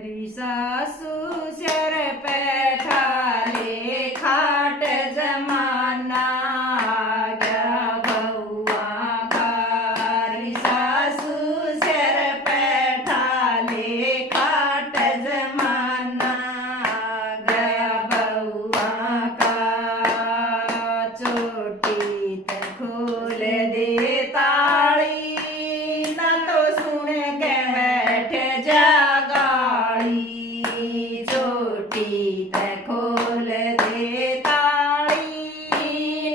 सासू सिर पैठा ले खाट जमाना आ गया बउआ का। सासू सिर पैठा ले खाट जमाना आ गया बउआ का। चोटी ते खोल दे ताली न तो सुन के बैठ जा चोटी ते खोल दे ताली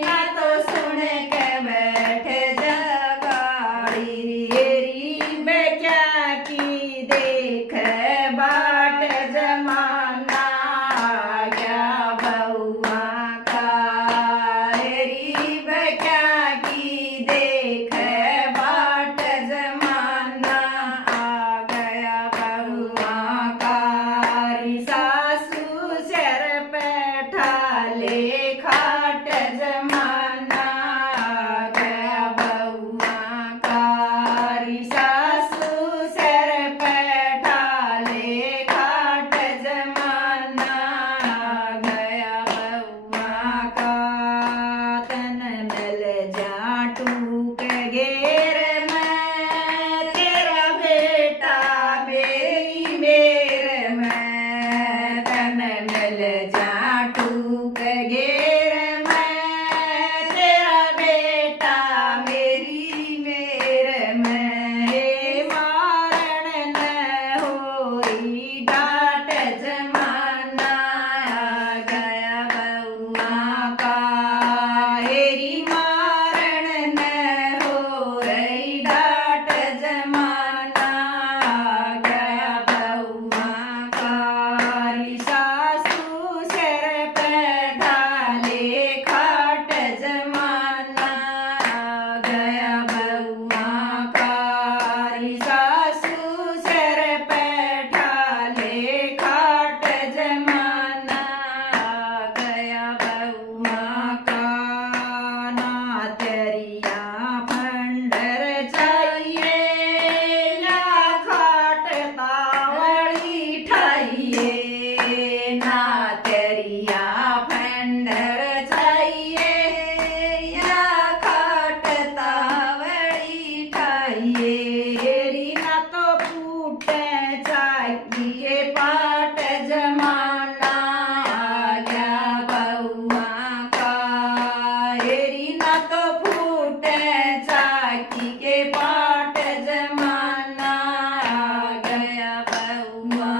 ना तो सुन के बैठ जा गाड़ी। री मैं क्या की देख बाट जमाना आ गया बउआ का। री मैं क्या की देख बाट जमाना आ गया बउआ का। सासू सिर पैठा ले खाट जमाना आ गया बउआ का। सासू सिर पैठा ले खाट जमाना आ गया बउआ का। तन मिल जाटू के घेर में तेरा बेटा मेरी मेर में। तन मिल जाटू के घेर में तेरा बेटा मेरी मेर में। हे मारण न होई डाट जमाना आ गया बउआ का। हेरी मारण न होई डाट जमाना आ गया बउआ का। सासू सिर पैठा ले खाट जमाना आ गया बउआ का। सासू सिर पैठा ले खाट जमाना आ गया बउआ का। ना तेरिया फंडर चाहिए ना खाट तावड़ी ठाइए। ना तेरिया फंडर चाहिए या खाट तावड़ी ठाइए। ना तो फूटे चाहिए पाट जमाना आ गया बउआ का। ना तो फूटे चाहिए पाट जमाना आ गया बउआ